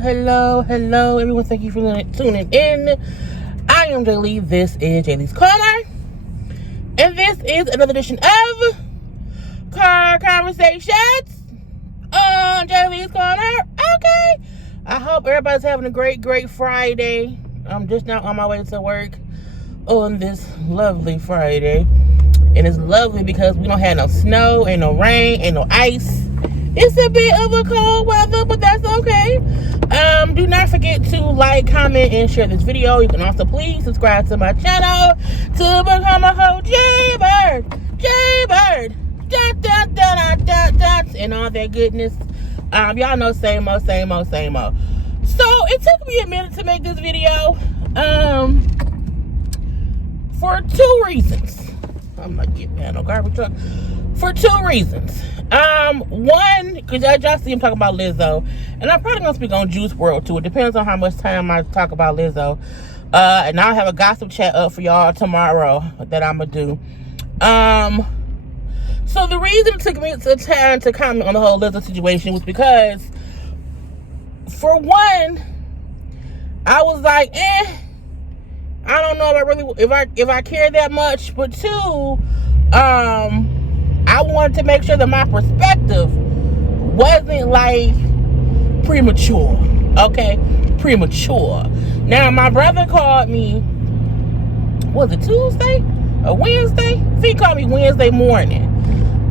hello, everyone. Thank you for tuning in. I am JayLee. This is JLeesCorner, and this is another edition of Car Conversations on JLeesCorner. Okay, I hope everybody's having a great Friday. I'm just now on my way to work on this lovely Friday, and it's lovely because we don't have no snow, ain't no rain, ain't no ice. It's a bit of a cold weather, but that's okay. Do not forget to like, comment, and share this video. You can also please subscribe to my channel to become a whole JayBird, and all that goodness. Y'all know same old. So it took me a minute to make this video, for two reasons. I'm not getting behind no garbage truck. For two reasons. One, because y'all see him talking about Lizzo, and I'm probably gonna speak on Wrld too. It depends on how much time I talk about Lizzo. And I'll have a gossip chat up for y'all tomorrow that I'm gonna do. So the reason it took me some time to comment on the whole Lizzo situation was because, for one, I was like, I don't know if I care that much. But two, I wanted to make sure that my perspective wasn't like premature. Okay, premature. Now my brother called me. Was it Tuesday or Wednesday? He called me Wednesday morning,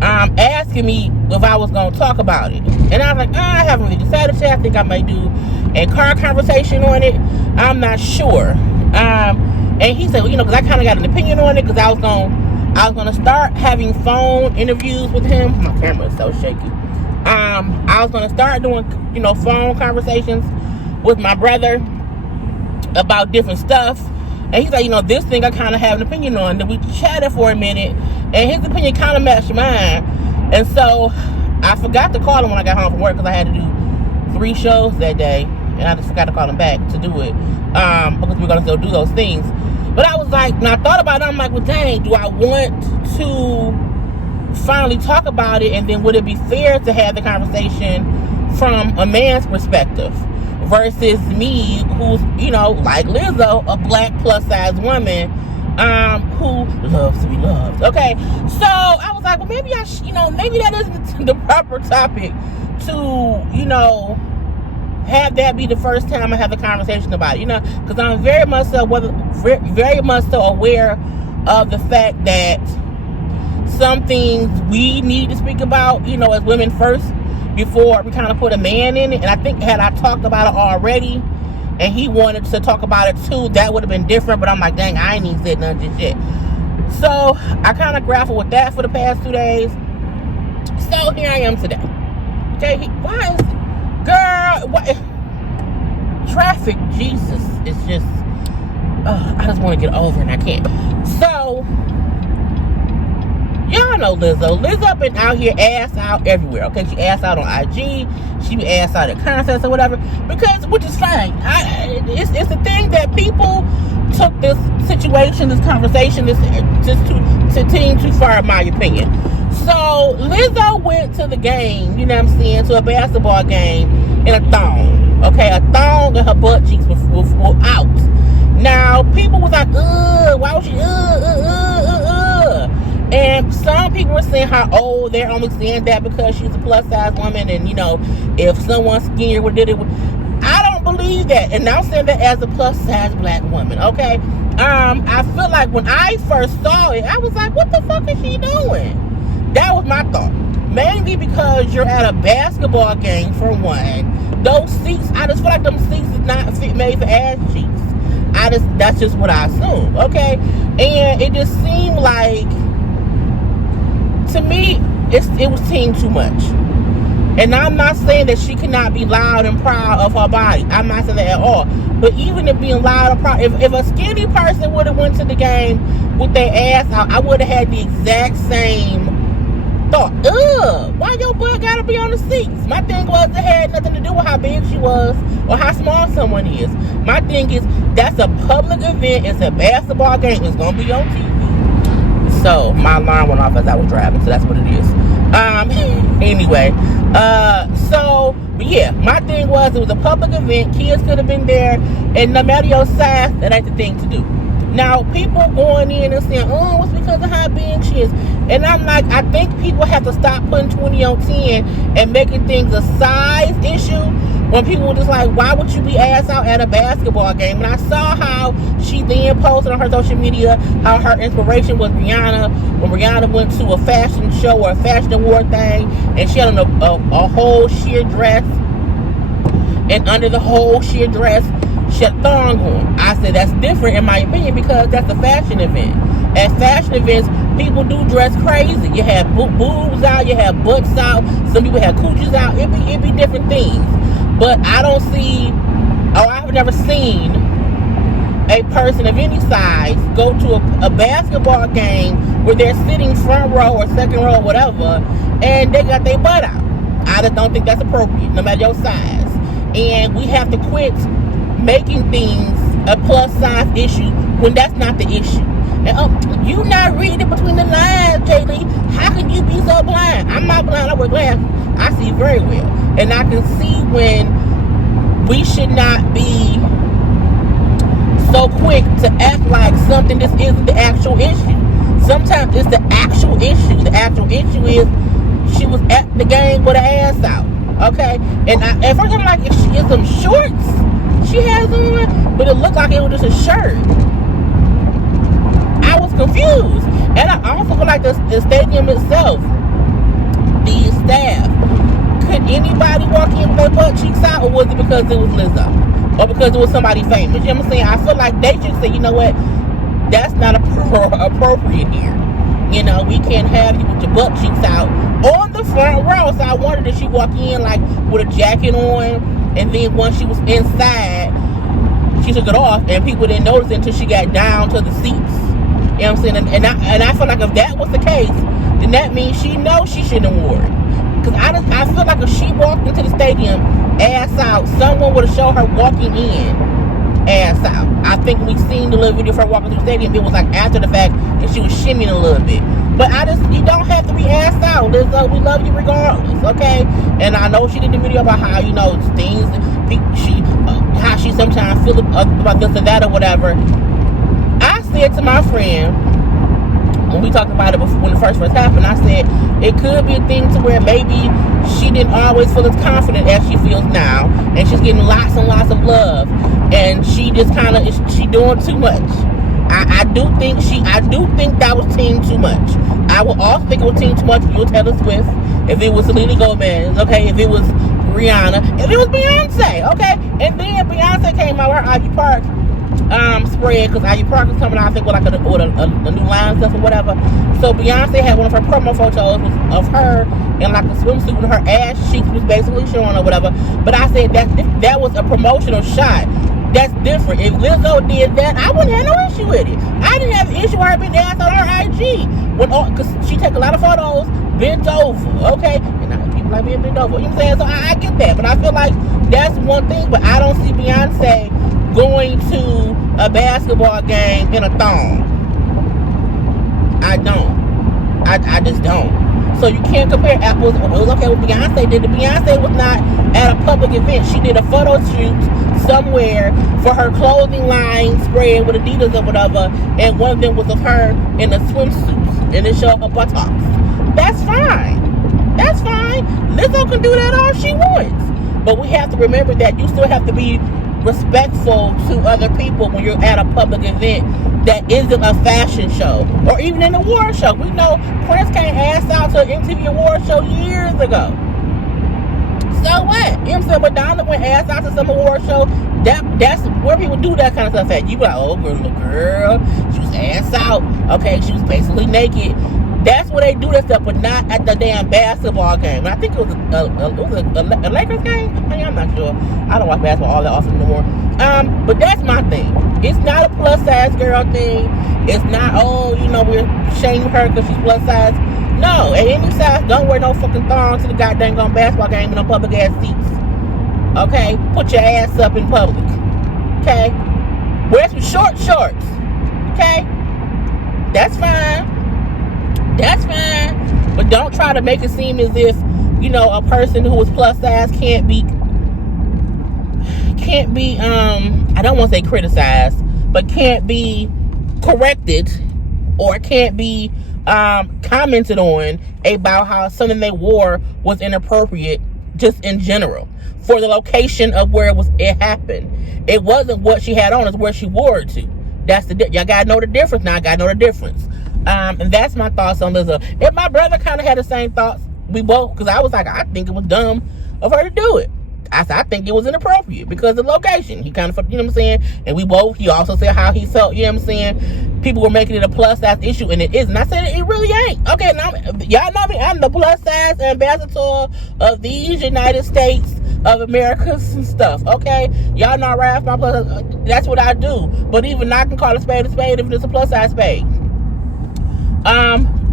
asking me if I was gonna talk about it, and I was like, I haven't really decided yet. I think I might do a car conversation on it. I'm not sure. And he said, well, because I kind of got an opinion on it, because I was gonna start having phone interviews with him. My camera is so shaky. I was gonna start doing, phone conversations with my brother about different stuff. And he's like, this thing I kind of have an opinion on. Then we chatted for a minute, and his opinion kind of matched mine. And so I forgot to call him when I got home from work, because I had to do 3 shows that day, and I just forgot to call him back to do it, because we're gonna still do those things. But I was like, when I thought about it, I'm like, well, dang, do I want to finally talk about it? And then would it be fair to have the conversation from a man's perspective versus me, who's, like Lizzo, a black plus-size woman, who loves to be loved. Okay, so I was like, well, maybe maybe that isn't the proper topic to, have that be the first time I have the conversation about it, because I'm very much so aware of the fact that some things we need to speak about, as women first, before we kind of put a man in it. And I think had I talked about it already and he wanted to talk about it too, that would have been different. But I'm like, dang, I ain't even said none of this shit. So I kind of grappled with that for the past 2 days. So here I am today. Okay, why is girl, what? Traffic, Jesus, it's just, I just want to get over and I can't. So, y'all know Lizzo. Lizzo been out here ass out everywhere, okay? She ass out on IG, she be ass out at concerts or whatever, which is fine. It's the thing that people took this situation, this conversation, to too far, in my opinion. So, Lizzo went to the game, to a basketball game in a thong. Okay, a thong and her butt cheeks were out. Now, people was like, why was she, And some people were saying how, they're only saying that because she's a plus-size woman, and, if someone skinnier would did it. I don't believe that, and I'm saying that as a plus-size black woman, okay? I feel like when I first saw it, I was like, what the fuck is she doing? That was my thought. Mainly because you're at a basketball game, for one. Those seats, I just feel like them seats is not made for ass cheeks. That's just what I assume, okay? And it just seemed like, to me, it was team too much. And I'm not saying that she cannot be loud and proud of her body. I'm not saying that at all. But even if being loud and proud, if a skinny person would have went to the game with their ass out, I would have had the exact same thought. Why your butt gotta be on the seats? My thing was, it had nothing to do with how big she was or how small someone is. My thing is, that's a public event. It's a basketball game. It's gonna be on TV. So my alarm went off as I was driving, so that's what it is. Anyway, But yeah, my thing was it was a public event. Kids could have been there, and no matter your size, that ain't the thing to do. Now, people going in and saying, oh, it's because of how big she is. And I'm like, I think people have to stop putting 20 on 10 and making things a size issue. When people were just like, why would you be ass out at a basketball game? And I saw how she then posted on her social media how her inspiration was Rihanna. When Rihanna went to a fashion show or a fashion award thing, and she had on a whole sheer dress. And under the whole sheer dress, she had a thong on. I said that's different in my opinion because that's a fashion event. At fashion events, people do dress crazy. You have boobs out, you have butts out, some people have coochies out. It be different things. But I don't see, or I've never seen a person of any size go to a basketball game where they're sitting front row or second row or whatever, and they got their butt out. I just don't think that's appropriate, no matter your size. And we have to quit making things a plus size issue when that's not the issue. And you not reading between the lines, JayLee. How can you be so blind? I'm not blind, I wear glasses. I see very well. And I can see when we should not be so quick to act like something this isn't the actual issue. Sometimes it's the actual issue. The actual issue is she was at the game with her ass out. Okay? And at first I'm like, if she is some shorts she has on, but it looked like it was just a shirt. I was confused. And I also feel like the stadium itself, the staff, could anybody walk in with their butt cheeks out, or was it because it was Lizzo? Or because it was somebody famous? You know what I'm saying? I feel like they should say, you know what? That's not appropriate here. You know, we can't have you with your butt cheeks out on the front row. So I wondered if she walked in like with a jacket on, and then once she was inside, she took it off, and people didn't notice it until she got down to the seats. You know what I'm saying? And I feel like if that was the case, then that means she knows she shouldn't have worn it. Because I feel like if she walked into the stadium ass out, someone would have showed her walking in ass out. I think we seen the little video of her walking through the stadium. It was like after the fact, and she was shimmying a little bit. But you don't have to be ass out, Lizzo. We love you regardless, okay? And I know she did the video about how, you know, things, how she sometimes feels about this or that or whatever. I said to my friend, when we talked about it before, when it first happened, I said it could be a thing to where maybe she didn't always feel as confident as she feels now, and she's getting lots and lots of love, and she just kind of she doing too much. I do think that was team too much. I would also think it was team too much if it was Taylor Swift, if it was Selena Gomez, okay, if it was Rihanna, if it was Beyonce, okay, and then Beyonce came out with her Ivy Park spread, because Ivy Park is coming out, I think, with like a new line stuff or whatever. So Beyonce had one of her promo photos of her in like a swimsuit, and her ass cheeks was basically showing or whatever. But I said that was a promotional shot. That's different. If Lizzo did that, I wouldn't have no issue with it. I didn't have an issue with her being ass on her IG because she take a lot of photos bent over, okay? And people like being bent over. You know what I'm saying? So I get that, but I feel like that's one thing. But I don't see Beyonce going to a basketball game in a thong. I don't. I just don't. So you can't compare apples. It was okay what Beyonce did. Beyonce was not at a public event. She did a photo shoot somewhere for her clothing line spread with Adidas or whatever, and one of them was of her in a swimsuit, and it showed her buttocks. That's fine. That's fine. Lizzo can do that all she wants. But we have to remember that you still have to be respectful to other people when you're at a public event that isn't a fashion show or even an award show. We know Prince came ass out to an MTV award show years ago. So what? You know what I'm saying? Madonna went ass out to some award show. That's where people do that kind of stuff at. You be like, oh girl, she was ass out. Okay, she was basically naked. That's where they do that stuff, but not at the damn basketball game. And I think it was a Lakers game. I mean, I'm not sure. I don't watch basketball all that often anymore. But that's my thing. It's not a plus size girl thing. It's not, we're shaming her because she's plus size. No, at any size, don't wear no fucking thong to the goddamn basketball game in no public ass seats. Okay? Put your ass up in public. Okay? Wear some short shorts. Okay? That's fine. That's fine. But don't try to make it seem as if a person who is plus size can't be I don't want to say criticized, but can't be corrected or can't be commented on about how something they wore was inappropriate just in general for the location of where it happened. It wasn't what she had on, it's where she wore it to. That's y'all gotta know the difference now. I gotta know the difference. And that's my thoughts on Lizzo. And my brother kind of had the same thoughts. We both, because I was like, I think it was dumb of her to do it. I think it was inappropriate because of the location. He kind of, you know what I'm saying? And he also said how he felt, you know what I'm saying? People were making it a plus size issue, and it isn't. I said it really ain't. Okay, now, y'all know me. I'm the plus size ambassador of these United States of America and stuff, okay? Y'all know right off my plus size. That's what I do. But even I can call a spade if it's a plus size spade.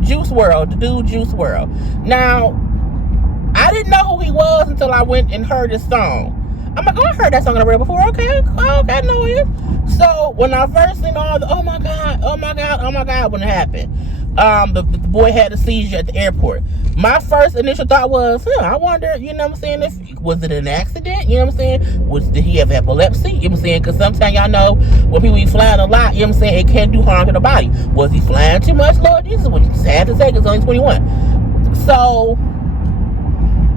Juice WRLD, the dude Juice WRLD. Now, I didn't know who he was until I went and heard his song. I'm like, I heard that song on the radio before. Okay, I know him. So when I first seen all the oh my god when it happened, the boy had a seizure at the airport. My first initial thought was, I wonder, you know what I'm saying, was it an accident? You know what I'm saying? Did he have epilepsy? You know what I'm saying? Because sometimes y'all know when people be flying a lot, you know what I'm saying, it can do harm to the body. Was he flying too much, Lord Jesus? Which is sad to say because he's only 21. So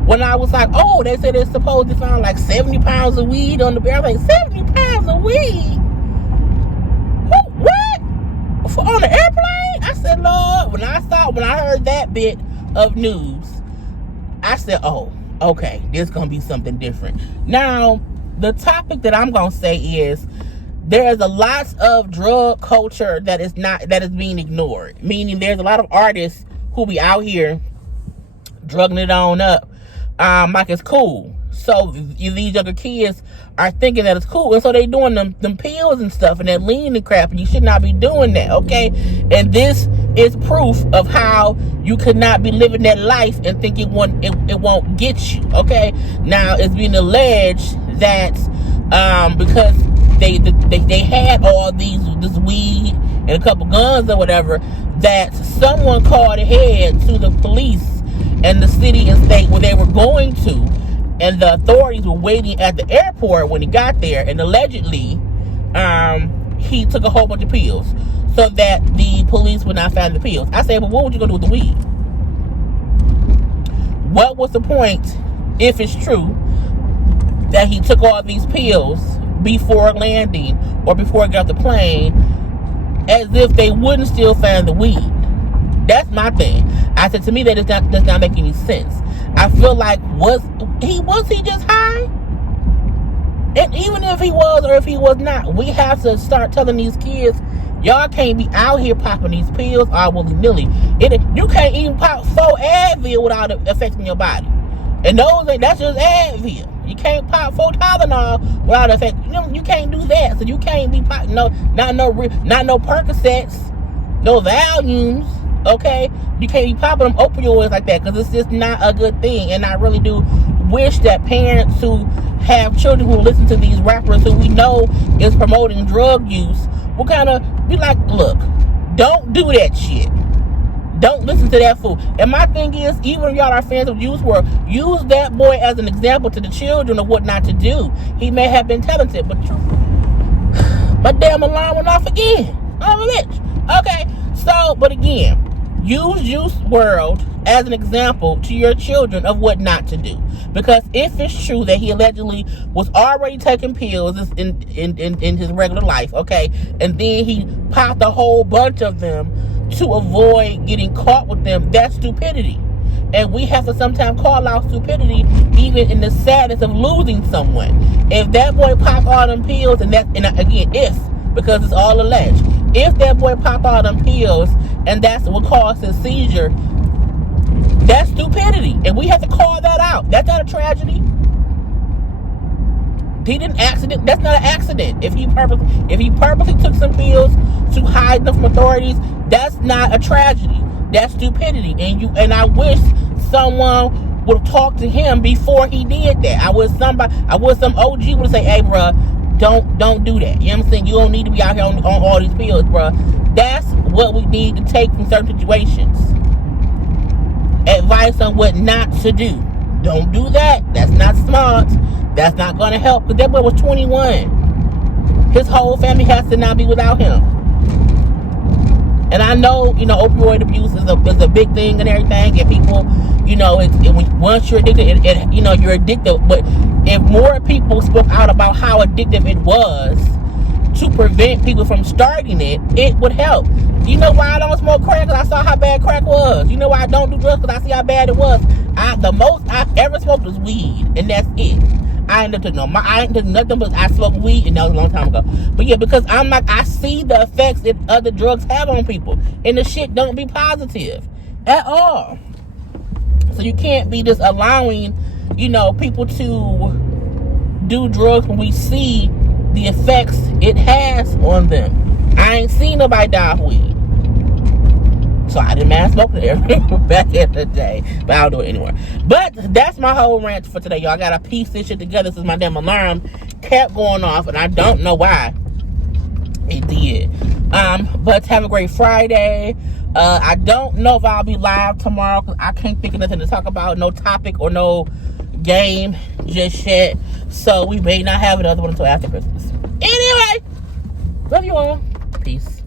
when I was like, they said they're supposed to find like 70 pounds of weed on the bear. I was like, 70 pounds of weed? What? On the airplane? I said, Lord, when I heard that bit of news, I said, okay, there's going to be something different. Now, the topic that I'm going to say is, there's a lot of drug culture that is being ignored. Meaning there's a lot of artists who be out here drugging it on up. Like it's cool. So these younger kids are thinking that it's cool, and so they doing them pills and stuff and that lean and crap, and you should not be doing that, okay? And this is proof of how you could not be living that life and think it won't get you, okay? Now it's being alleged that because they had all this weed and a couple guns or whatever, that someone called ahead to the police and the city and state where they were going to, and the authorities were waiting at the airport when he got there, and allegedly he took a whole bunch of pills so that the police would not find the pills. I said, well, what would you gonna do with the weed? What was the point, if it's true, that he took all these pills before landing or before he got off the plane, as if they wouldn't still find the weed? That's my thing. I said, to me, that does not make any sense. I feel like, was he just high? And even if he was or if he was not, we have to start telling these kids, y'all can't be out here popping these pills all willy-nilly. You can't even pop 4 Advil without it affecting your body. And that's just Advil. You can't pop 4 Tylenol without effect. You can't do that. So you can't be popping not no Percocets, no Valiums. Okay, you can't be popping them opioids like that, because it's just not a good thing. And I really do wish that parents who have children who listen to these rappers who we know is promoting drug use will kind of be like, look, don't do that shit. Don't listen to that fool. And my thing is, even if y'all are fans of Juice WRLD, use that boy as an example to the children of what not to do. He may have been talented, but my damn alarm went off again. I'm a bitch. Okay, so, but again, use Juice WRLD as an example to your children of what not to do. Because if it's true that he allegedly was already taking pills in his regular life, okay, and then he popped a whole bunch of them to avoid getting caught with them, that's stupidity. And we have to sometimes call out stupidity even in the sadness of losing someone. If that boy popped all them pills, and again, because it's all alleged, if that boy popped all them pills and that's what caused his seizure, that's stupidity, and we have to call that out. That's not a tragedy. He didn't accident. That's not an accident. If he purposely took some pills to hide them from authorities, that's not a tragedy. That's stupidity. And I wish someone would have talked to him before he did that. I wish some OG would have said, hey, bro, don't do that. You know what I'm saying? You don't need to be out here on all these pills, bro. That's what we need to take from certain situations. Advice on what not to do. Don't do that. That's not smart. That's not going to help. Because that boy was 21. His whole family has to now be without him. And I know, opioid abuse is a big thing and everything. And people, once you're addicted, you're addicted. But if more people spoke out about how addictive it was to prevent people from starting it, it would help. You know why I don't smoke crack? Because I saw how bad crack was. You know why I don't do drugs? Because I see how bad it was. The most I've ever smoked was weed, and that's it. I ain't took nothing but I smoked weed, and that was a long time ago. But yeah, because I see the effects that other drugs have on people, and the shit don't be positive at all. So you can't be just allowing, people to do drugs when we see the effects it has on them. I ain't seen nobody die of weed. So I didn't mind smoking it back in the day. But I don't do it anymore. But that's my whole rant for today, y'all. I got to piece this shit together since my damn alarm kept going off. And I don't know why it did. But have a great Friday. I don't know if I'll be live tomorrow because I can't think of nothing to talk about. No topic or no game just yet. So we may not have another one until after Christmas. Anyway, love you all. Peace.